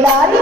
Daddy?